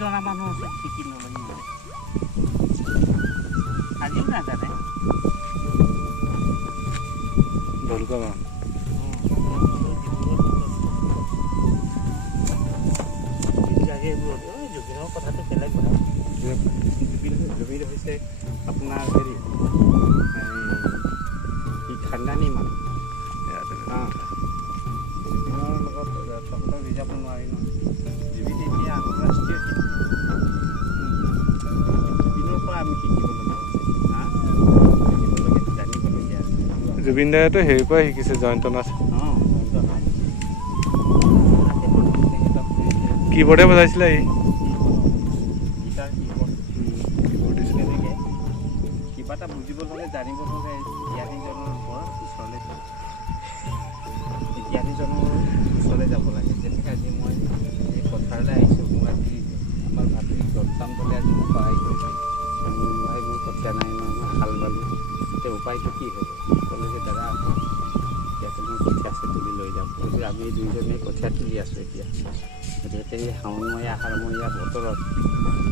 জনা মানুহ আছে শিকি নলয় আজিও নাজানে ঢোলকা জুবিনৰ কথাটো বেলেগ কথা জুবিন হৈছে আপোনাৰ হেৰি খানদানী মানুহ জুবিনৰ লগত তহঁতক যাব নোৱাৰি ন জুবিন এতিয়া আন্তঃৰাষ্ট্ৰীয় জুবিনৰ পৰা আমি শিকিবলগীয়া জানিবলগীয়া জুবিন দায়েতো হেৰিৰ পৰা শিকিছে জয়ন্ত নাথ কিবৰ্ডে বজাইছিলে এই কিবা এটা বুজিব হ'লে জানিব হ'লে জ্ঞানীজনৰ ওপৰত জ্ঞানীজনৰ ওচৰলৈ যাব লাগে যেনেকৈ আজি মই এই পথাৰলৈ আহিছোঁ মোৰ আজি আমাৰ ভাতৃ দত্তাম বুলি আজি মোক সহায় কৰিছে ভাই মোৰ কঠীয়া নাই নহয় মই হাল বালোঁ এতিয়া উপায়টো কি হ'ব ক'লে যে দাদা ইয়াতে মোৰ কঠীয়া আছে তুলি লৈ যাম গতিকে আমি দুয়োজনে কঠীয়া তুলি আছোঁ এতিয়া গতিকে এই শাওণমহীয়া আহাৰমহীয়া বতৰত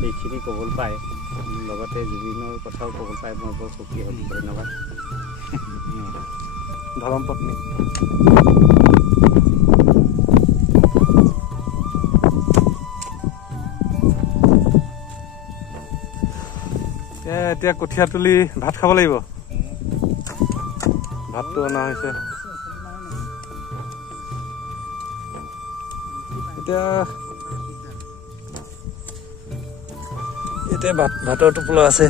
এইখিনি ক'বলৈ পায় লগতে জুবিনৰ কথাও ক'ব পাই মই বৰ সুখী হ'লোঁ ধন্যবাদ ধৰম পত্নী এতিয়া কঠীয়া তুলি ভাত খাব লাগিব ভাতটো অনা হৈছে এতিয়া ভাতৰ টোপোলা আছে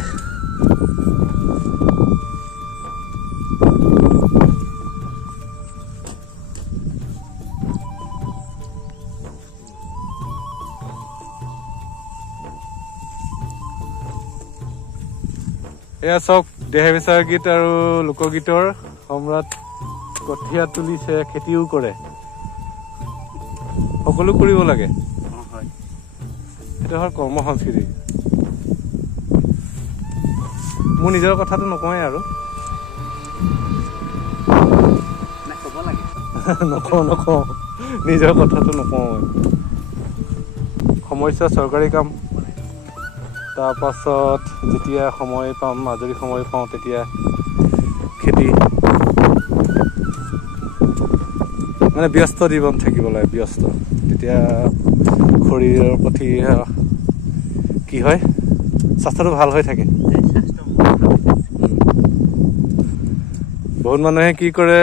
এয়া চব দেহ বিচাৰ গীত আৰু লোকগীতৰ সম্ৰাট কঠীয়া তুলিছে খেতিও কৰে সকলো কৰিব লাগে সেইটো হ'ল কৰ্ম সংস্কৃতি মোৰ নিজৰ কথাটো নকওঁৱেই আৰু নকওঁ নিজৰ কথাটো নকওঁ সমস্যা চৰকাৰী কাম তাৰপাছত যেতিয়া সময় পাম আজৰি সময় পাওঁ তেতিয়া খেতি মানে ব্যস্ত জীৱন থাকিব লাগে ব্যস্ত তেতিয়া শৰীৰৰ প্ৰতি কি হয় স্বাস্থ্যটো ভাল হৈ থাকে বহুত মানুহে কি কৰে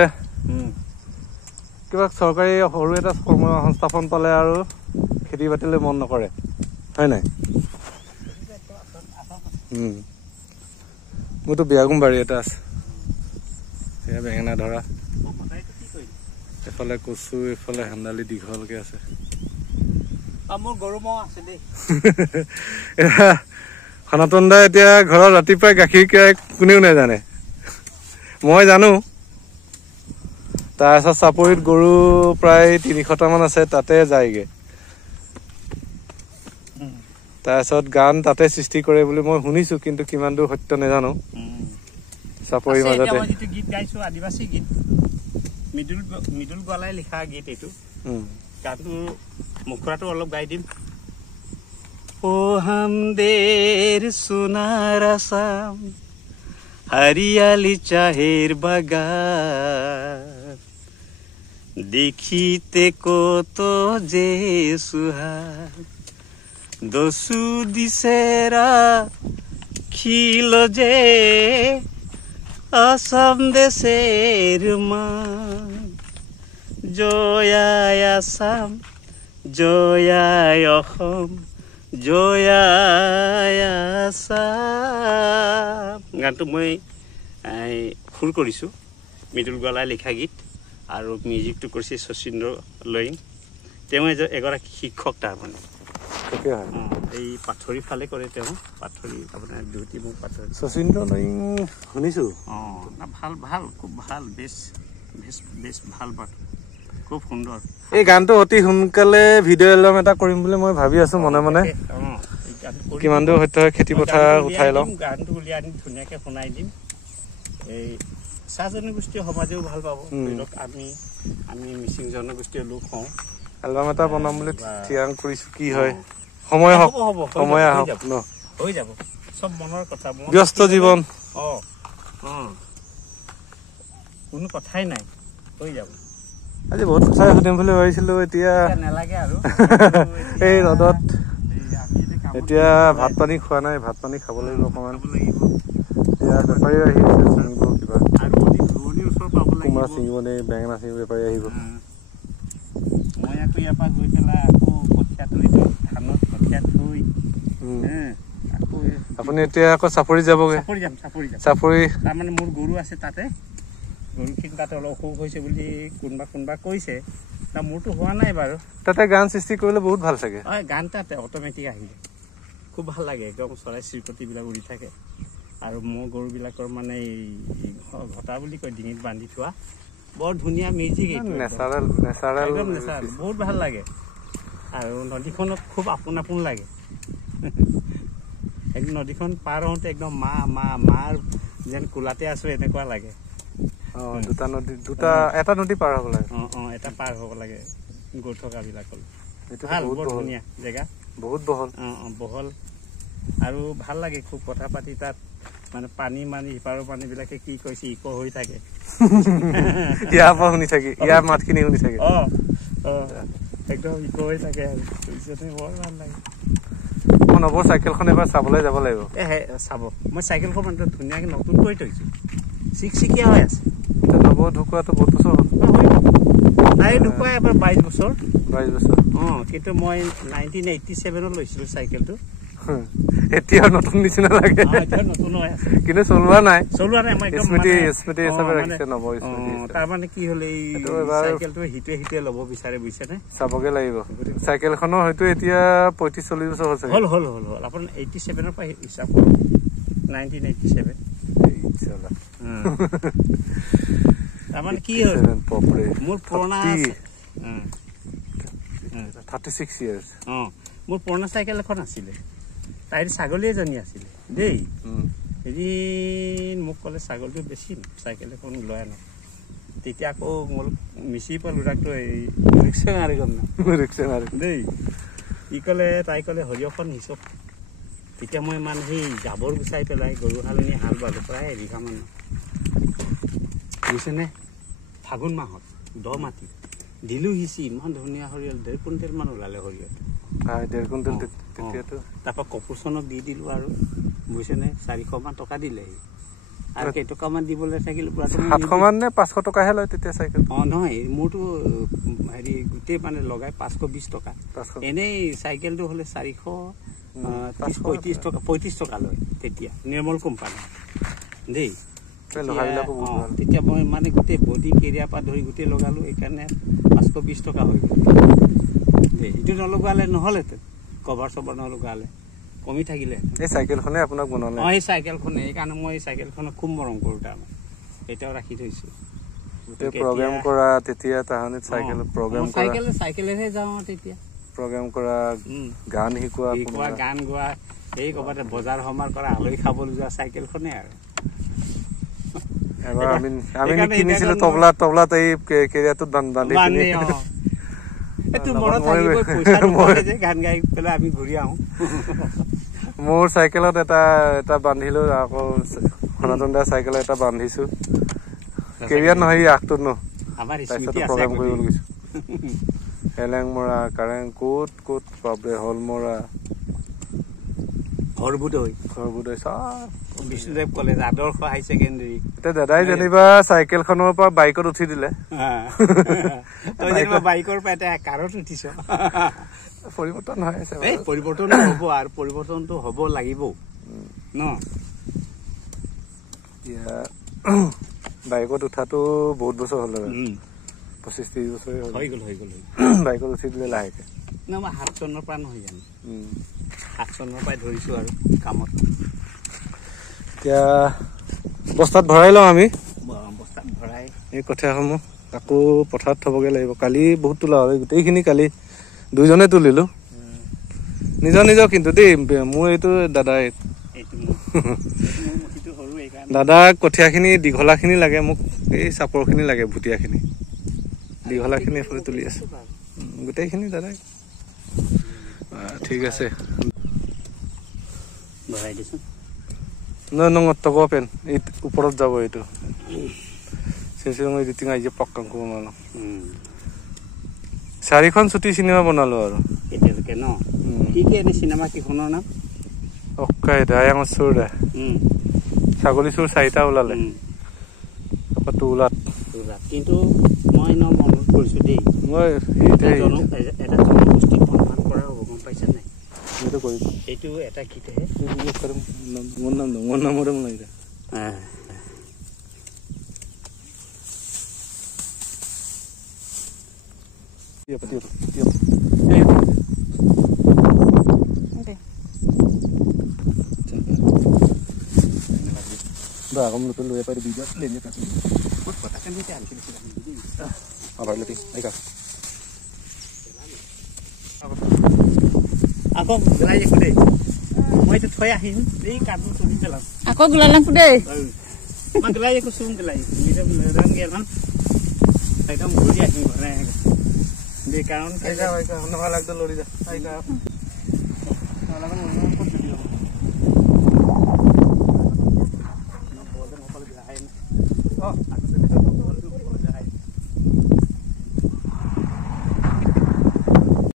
কিবা চৰকাৰী সৰু এটা কৰ্ম সংস্থাপন পালে আৰু খেতি বাতিলৈ মন নকৰে হয় নাই মোৰতো বেয়াগুম বাৰী এটা আছে সেয়া বেঙেনা ধৰা এফালে কচু এফালে হেন্দালি দীঘলকে আছে সনাতন দা এতিয়া ঘৰত ৰাতিপুৱাই গাখীৰ খীৰাই কোনেও নাজানে মই জানো তাৰপিছত চাপৰিত গৰু প্ৰায় 300টামান আছে তাতে যায়গে তাৰপিছত গান তাতে সৃষ্টি কৰে বুলি মই শুনিছো কিন্তু কিমান দূৰ সত্য নাজানো চাপৰিৰ মাজতে গীত গাইছো আদিবাসী গীত মৃদুল গলাই লিখা গীত এইটো গানটো মুখৰাটো অলপ গাই দিম ও হামদের সোনার আসাম হরিয়ালি চাহের বাগান দেখিতে কত যে সুহাগ দস্যু দিশেরা খিল যে আসাম দেশের মা জয়ায় আসাম জয়ায় অসম জয়ায় আসাম গানটো মই সুৰ কৰিছোঁ মৃদুল গলাই লিখা গীত আৰু মিউজিকটো কৰিছে শচীন্দ্ৰ লয়িং তেওঁ এগৰাকী শিক্ষক তাৰমানে এই পাথৰি ফালে কৰে তেওঁ পাথৰি আপোনাৰ ডিউটি মোক পাথৰি শচীন্দ্ৰ লয়িং শুনিছোঁ ভাল ভাল খুব ভাল বেছ ভাল পাঠ খুব সুন্দৰ এই গানটো অতি সোনকালে ভিডিঅ' এলবাম এটা কৰিম বুলি মই ভাবি আছো মনে মনে কিমান দূৰ সত্য খেতি পথাৰ উঠাই লওঁ গানটো উলিয়াই আনি ধুনীয়াকৈ শুনাই দিম এই চাহ জনগোষ্ঠীয় সমাজেও ভাল পাব ধৰি লওক আমি মিচিং জনগোষ্ঠীয় লোক হওঁ এলবাম এটা বনাম বুলি থিৰাং কৰিছো কি হয় সময় হওক হ'ব, হৈ সময় যাব, আহক ন হৈ যাব সব মনৰ কথা ব্যস্ত জীৱন কোনো কথাই নাই হৈ যাব আজি বহুত কথাই সুধিম বুলি ভাবিছিলো এতিয়া নালাগে আৰু এই ৰ'দত আমি এতিয়া ভাত পানী খোৱা নাই ভাত পানী খাব লাগিব অকণমান এতিয়া বেপাৰী আহি আছে ছিঙিব কিবা কোমোৰা ছিঙিব নে বেঙেনা ছিঙিব বেপাৰী আহিব মই আকৌ ইয়াৰ পৰা গৈ পেলাই আকৌ কঠীয়া তলি ধানত কঠীয়া থৈ আকৌ আপুনি এতিয়া আকৌ চাপৰি যাবগৈ চাপৰি যাম চাপৰি তাৰমানে মোৰ গৰু আছে তাতে গৰুখিনি তাতে অলপ অসুখ হৈছে বুলি কোনোবা কৈছে মোৰতো হোৱা নাই বাৰু তাতে গান সৃষ্টি কৰিলে বহুত ভাল চাগে গান তাতে অট'মেটিক আহি যায় খুব ভাল লাগে একদম চৰাই চিৰিকটিবিলাক উৰি থাকে আৰু মোৰ গৰুবিলাকৰ মানে এই ঘটা বুলি কয় ডিঙিত বান্ধি থোৱা বৰ ধুনীয়া মিউজিক নেচাৰেল একদম নেচাৰেল বহুত ভাল লাগে আৰু নদীখনত খুব আপোন লাগে নদীখন পাৰ হওঁতে একদম মাৰ যেন কোলাতে আছো এনেকুৱা লাগে এটা নদী পাৰ হ'ব লাগে এটা পাৰ হ'ব লাগে গৈ থকাবিলাকলৈ ভাল বৰ ধুনীয়া জেগা বহুত বহল আৰু ভাল লাগে খুব কথা পাতি তাত মানে পানী সিপাৰৰ পানীবিলাকে কি কৈছে ইক হৈ থাকে ইয়াৰ পৰা শুনি থাকে ইয়াৰ মাতখিনি শুনি থাকে একদম ইক হৈ থাকে আৰু বৰ ভাল লাগে মই নৱৰ চাইকেলখন এবাৰ চাবলৈ যাব লাগিব চাব মই চাইকেলখন মানে ধুনীয়াকৈ নতুন কৰি থৈছোঁ চিকচিকীয়া হৈ আছে নৱ ঢুকুৱাটো বহুত বছৰ হ'ল তাই ঢুকুৱাই এবাৰ 22 বছৰ কিন্তু মই 1987 লৈছিলোঁ চাইকেলটো এতিয়া নতুন নিচিনা লাগে কিন্তু চলোৱা নাই স্মৃতি হিচাপে ৰাখিছে নৱ তাৰমানে কি হ'ল এই চাইকেলটো সিটোৱে ল'ব বিচাৰে বুজিছেনে চাবগে লাগিব চাইকেলখনৰ হয়তো এতিয়া 35-40 বছৰ হৈছে হ'ল আপোনাৰ 87 পৰা হিচাপ কৰক 1987 তাৰমানে কি হ'ল মোৰ পুৰণা 36 years মোৰ পুৰণা চাইকেল এখন আছিলে তাইৰ ছাগলী এজনী আছিলে দেই এদিন মোক ক'লে ছাগলীটো বেছি চাইকেল এখন লৈ আনো তেতিয়া আকৌ মোৰ মিচিৰ পৰা ল'ৰাকটো এই ৰিক্সাঙাৰী দেই তাই ক'লে সৰিয়হখন হিচাপ তেতিয়া মই মানে সেই জাবৰ গুচাই পেলাই গৰু হালনি হাল বালো প্ৰায় এবিঘা মান বুজিছেনে ফাগুন মাহত দ মাটি দিলো সিঁচি ইমান ধুনীয়া সৰিয়হ 1.5 কুইণ্টেল মান ওলালে সৰিয়হ তাৰপৰা কপুৰচনক দি দিলো আৰু বুজিছেনে 400 মান টকা দিলে আৰু কেইটকামান দিবলৈ থাকিল 700 মান নে 500 টকাহে লয় তেতিয়া চাইকেল নহয় মোৰতো হেৰি গোটেই মানে লগাই 520 টকা এনেই চাইকেলটো হ'লে 435 টকা লয় তেতিয়া নিৰ্মল কোম্পানী দেই তেতিয়া মই মানে গোটেই বডি কেৰিয়াৰ পৰা ধৰি গোটেই লগালো এইকাৰণে 520 টকা হৈ গ'ল দেই এইটো নলগোৱালে নহ'লেতো কভাৰ চভাৰ নলগোৱালে কমি থাকিলে এই চাইকেলখনে আপোনাক বনালে এই চাইকেলখনে এইকাৰণে মই চাইকেলখনক খুব মৰম কৰোঁ তাৰমানে এতিয়াও ৰাখি থৈছোঁ প্ৰগ্ৰাম কৰা তেতিয়া তাহানিত চাইকেল প্ৰগ্ৰাম কৰা চাইকেলেৰে যাওঁ তেতিয়া প্ৰগ্ৰাম কৰা গান শিকোৱা গান গোৱা এই ক'ৰবাতে বজাৰ সমাৰ কৰা আলহী খাবলৈ যোৱা চাইকেলখনে আৰু এবাৰ আমি কিনিছিলো তবলাত এই কেৰিয়াৰটোত বান্ধি মোৰ চাইকেলত এটা বান্ধিলো আকৌ সনাতন দাৰ চাইকেলত এটা বান্ধিছো কেৰিয়াৰ নহয় আগটোত ন তাৰপিছত প্ৰগ্ৰাম কৰিবলৈ গৈছো এলেং মৰা কাৰেং ক'ত পাবলে হল মৰা ঘৰবুদৈ বিষ্ণুদেৱ কলেজ আদৰ্শ হাই ছেকেণ্ডেৰী এতিয়া দাদাই যেনিবা চাইকেলখনৰ পৰা বাইকত উঠি দিলে বাইকৰ পৰা এটা কাৰত উঠিছ পৰিৱৰ্তন হৈ আছে পৰিৱৰ্তন হ'ব আৰু পৰিৱৰ্তনটো হ'ব লাগিব ন বাইকত উঠাটো বহুত বছৰ হ'ল 25-30 বছৰ হৈ গ'ল বাইকত উঠি দিলে লাহেকে মই 7 চনৰ পৰা নহয় জানো 7 চনৰ পৰাই ধৰিছো আৰু কামত এতিয়া বস্তাত ভৰাই লওঁ আমি বস্তাত ভৰাই এই কঠীয়াসমূহ আকৌ পথাৰত থ'বগৈ লাগিব কালি বহুত তোলা হ'ল গোটেইখিনি কালি দুইজনে তুলিলোঁ নিজৰ কিন্তু দেই মোৰ এইটো দাদাই দাদা কঠীয়াখিনি দীঘলাখিনি লাগে মোক এই চাপৰখিনি লাগে ভুটীয়াখিনি দীঘলাখিনি এইফালে তুলি আছে গোটেইখিনি দাদাই ঠিক আছে বহাই দিছো তক পেন এই ওপৰত যাব এইটো চেচিং এডিটিং আইজে পক্কাং কো মানো 4খন ছুটি সিনেমা বনালো আৰু এতিয়ালৈকে ন কি এনে সিনেমা কিখনৰ নাম অক্কাই দায়াং চুৰা ছাগলী চুৰ 4টা ওলালে কত ওলাত কিন্তু মই ন মনত কৰিছো দেই মই এটা জনগোষ্ঠী সন্মান কৰা হ'ব গম পাইছা নাই এইটো কৰি এইটো এটা কিতে মোৰ নামৰে মনাই দে Tiup. Oke. Bah, kamu lupa lu ya pada video lainnya kan. Kotakan dia cari sini. Apa lagi? Ayo. Aku gelai aku deh. Mau itu thoya hin, ini kartu sudah jalan. Aku gelalang kude. Mak gelai aku sung gelai. Bisa beneran ya kan? Saya kan mau lihat nih orang. Di kawan, ayo, nama lagi dulu dia. Ayo. Nama lagi